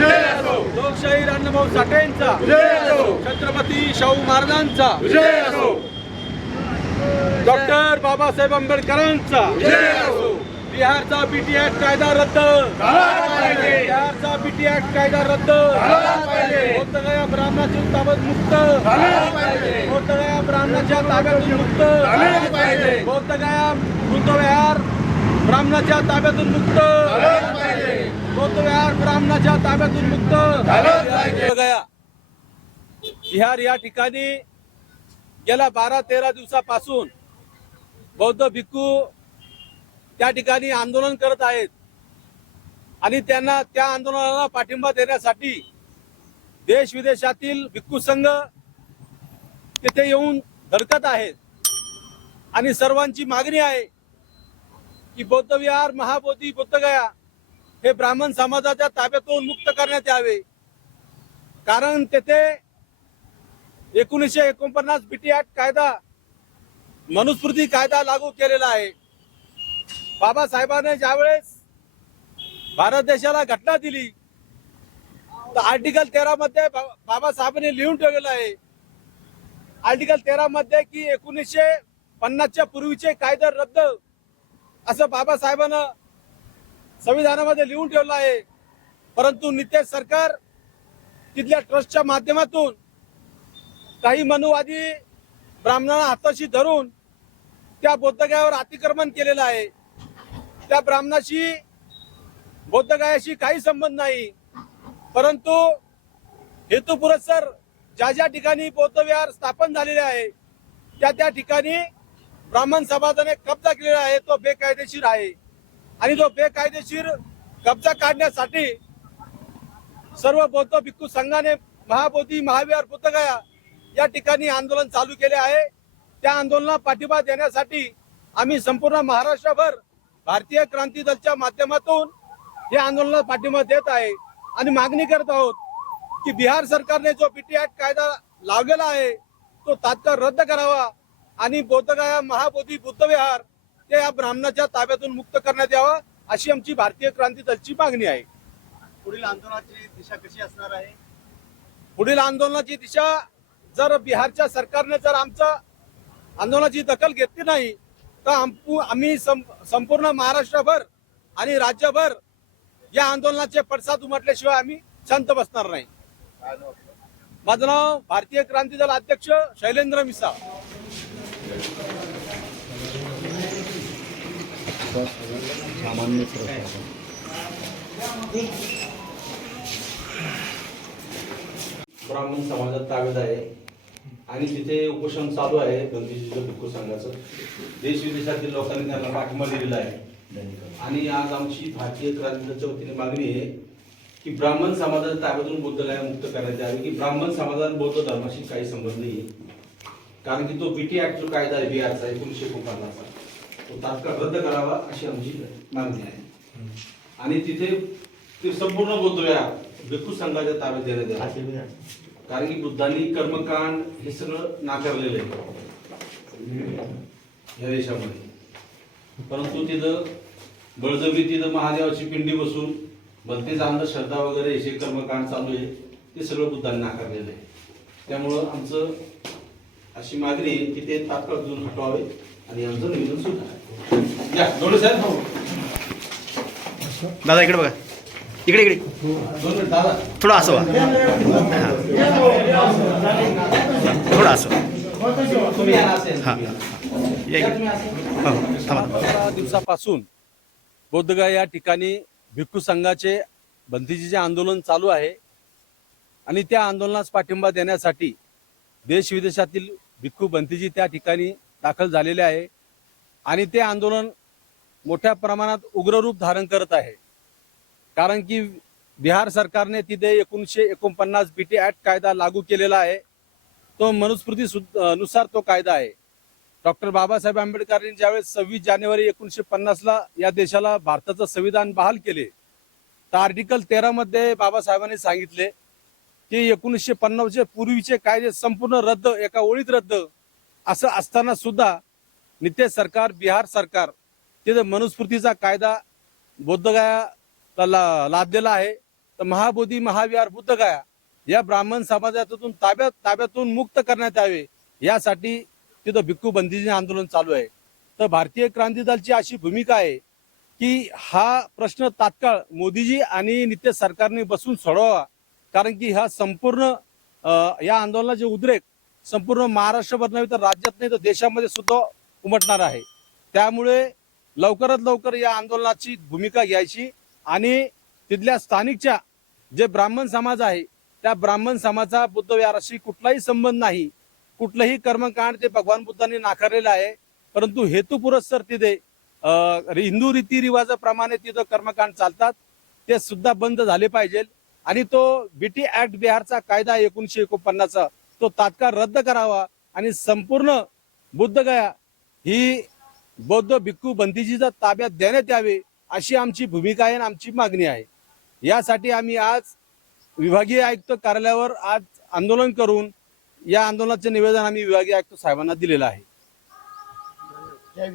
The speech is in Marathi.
विजय असो. लोकशाही अण्णाभाऊ साठेंचा. छत्रपती शाहू महाराजांचा. डॉक्टर बाबासाहेब आंबेडकरांचा. बिहारचा बीटी ऍक्ट कायदा रद्द. बिहारचा बीटी ऍक्ट कायदा रद्द. बोधगया ब्राह्मणाची ताब्यात मुक्त. पाहिजे. बोधगया ब्राह्मणाच्या ताब्यातून मुक्त. पाहिजे. बोधगया बुद्धविहार ब्राह्मणाच्या ताब्यातून मुक्त. बौद्धविहार ब्राह्मणाच्या ताब्यातून मुक्त. गया बिहार या ठिकाणी गेल्या बारा तेरा दिवसापासून बौद्ध भिक्खू त्या ठिकाणी आंदोलन करत आहेत. आणि त्यांना त्या आंदोलनाला पाठिंबा देण्यासाठी देश विदेशातील भिक्खू संघ तिथे येऊन धडकत आहेत. आणि सर्वांची मागणी आहे की बौद्ध विहार महाबोधी बुद्धगया हे ब्राह्मण समाजाच्या ताब्यातून मुक्त करण्यात यावे. कारण तेथे एकोणीसशे एकोणपन्नास बीटी ऍक्ट कायदा मनुस्मृती कायदा लागू केलेला आहे. बाबासाहेबांनी ज्यावेळेस भारत देशाला घटना दिली तर आर्टिकल तेरा मध्ये बाबासाहेबांनी लिहून ठेवलेलं आहे. आर्टिकल तेरा मध्ये की एकोणीसशे पन्नासच्या पूर्वीचे कायदे रद्द असं बाबासाहेबांना संविधानामध्ये लिहून ठेवलं आहे. परंतु नितेश सरकार तिथल्या ट्रस्टच्या माध्यमातून काही मनुवादी ब्राह्मणांना हाताशी धरून त्या बौद्धगयावर अतिक्रमण केलेलं आहे. त्या ब्राह्मणाशी बौद्धगायाशी काही संबंध नाही. परंतु हेतुपुरस्सर ज्या ज्या ठिकाणी बौद्धविहार स्थापन झालेले आहे त्या त्या ठिकाणी ब्राह्मण समाजाने कब्जा केलेला आहे तो बेकायदेशीर आहे. आणि तो बेकायदेशीर कब्जा काढण्यासाठी सर्व बौद्ध भिक्खू संघाने महाबोधी महाविहार बुद्धगया या ठिकाणी आंदोलन चालू केले आहे. त्या आंदोलनाला पाठिंबा देण्यासाठी आम्ही संपूर्ण महाराष्ट्रभर भारतीय क्रांती दलच्या माध्यमातून हे आंदोलनाला पाठिंबा देत आहे. आणि मागणी करत आहोत की बिहार सरकारने जो बीटी ऍक्ट कायदा लावलेला आहे तो तात्काळ रद्द करावा. आणि बौद्धगया महाबोधी बुद्धविहार ते या ब्राह्मणाच्या ताब्यातून मुक्त करण्यात यावा अशी आमची भारतीय क्रांती दलची मागणी आहे. पुढील आंदोलनाची दिशा कशी असणार आहे? पुढील आंदोलनाची दिशा जर बिहारच्या सरकारने जर आमच्या आंदोलनाची दखल घेतली नाही तर आम्ही संपूर्ण महाराष्ट्रभर आणि राज्यभर या आंदोलनाचे पडसाद उमटल्याशिवाय आम्ही शांत बसणार नाही? माझं नाव भारतीय क्रांती दल अध्यक्ष शैलेंद्र मिसाळ ब्राह्मण समाजात ताब्यात आहे. आणि तिथे उपोषण चालू आहे गंधीजीचं भिक्खू संघाचं. देश विदेशातील लोकांनी त्यांना पाठिंबा दिलेला आहे. आणि आज आमची भारतीय क्रांतीच्या वतीने मागणी आहे की ब्राह्मण समाजाच्या ताब्यातून बौद्धगया मुक्त करण्यात यावी की ब्राह्मण समाजात बौद्ध धर्माशी काही संबंध नाही. कारण की तो बीटी ऍक्ट जो कायदा आहे बिहारचा एकोणीसशे एकोणपन्नासचा. तो तात्काळ रद्द करावा अशी आमची मागणी आहे. आणि तिथे ते संपूर्ण बौद्धगया भिक्खू संघाच्या ताब्यात देण्यात यावे कारण की बुद्धांनी कर्मकांड हे सगळं नाकारलेलं आहे. या देशामध्ये. परंतु तिथं बळजबरी तिथं महादेवाची पिंडी बसून भलतेच अंधश्रद्धा वगैरे हे जे कर्मकांड चालू आहे ते सगळं बुद्धांनी नाकारलेलं आहे. त्यामुळं आमचं अशी मागणी की ते तात्काळ दूर हटवावे आणि आमचं निवेदन सुद्धा या दोन साहेब हो. दादा इकडे बघा इकडे इकडे दोन मिनिट दादा थोडं असं. थोडं असं. हा. या या तुम्ही असेल. हो, थांबा थांबा. पंधरा दिवसापासून बोधगया या ठिकाणी भिक्खू संघाचे बंदीचे आंदोलन चालू आहे आणि त्या आंदोलनास पाठिंबा देण्यासाठी देश विदेशातील भिक्खू बंतीजी त्या ठिकाणी दाखल झालेले आहे. आणि ते आंदोलन मोठ्या प्रमाणात उग्र रूप धारण करत आहे. कारण की बिहार सरकारने तिथे एकोणीसशे एकोणपन्नास बी टी ॲक्ट कायदा लागू केलेला आहे. तो मनुस्मृती नुसार तो कायदा आहे. डॉक्टर बाबासाहेब आंबेडकरांनी ज्यावेळेस सव्वीस जानेवारी एकोणीसशे पन्नासला या देशाला भारताचं संविधान बहाल केले तर आर्टिकल तेरामध्ये बाबासाहेबांनी सांगितले ते एकोणीसशे पन्नासचे पूर्वीचे कायदे संपूर्ण रद्द एका ओळीत रद्द. असं असताना सुद्धा नितेश सरकार बिहार सरकार तिथे मनुस्मृतीचा कायदा बुद्धगयाला ला लादलेला आहे. तर महाबोधी महाविहार बुद्धगया या ब्राह्मण समाजातून ताब्यात ताब्यातून मुक्त करण्यात यावे यासाठी तिथं भिक्खू बंदीचे आंदोलन चालू आहे. तर भारतीय क्रांती दलची अशी भूमिका आहे की हा प्रश्न तात्काळ मोदीजी आणि नित्य सरकारने बसून सोडवा कारण की हा संपूर्ण या आंदोलनाचे उद्रेक संपूर्ण महाराष्ट्रभर नव्हे तर राज्यात नाही तर देशामध्ये सुद्धा उमटणार आहे. त्यामुळे लवकरात लवकर या आंदोलनाची भूमिका घ्यायची आणि तिथल्या स्थानिकच्या जे ब्राह्मण समाज आहे त्या ब्राह्मण समाजाचा बुद्धविहाराशी कुठलाही संबंध नाही. कुठलंही कर्मकांड ते भगवान बुद्धांनी नाकारलेलं आहे. परंतु हेतुपुरस्सर तिथे हिंदू रीतिरिवाजाप्रमाणे तिथं कर्मकांड चालतात. ते सुद्धा बंद झाले पाहिजे आणि तो बीटी ऍक्ट बिहारचा कायदा एकोणीशे एकोणपन्नासचा तो तात्काळ रद्द करावा आणि संपूर्ण बुद्धगया ही बौद्ध भिक्खू बंदीजीचा ताब्यात देण्यात यावे अशी आमची भूमिका आहे आणि आमची मागणी आहे. यासाठी आम्ही आज विभागीय आयुक्त कार्यालयावर आज आंदोलन करून या आंदोलनाचे निवेदन आम्ही विभागीय आयुक्त साहेबांना दिलेलं आहे. जय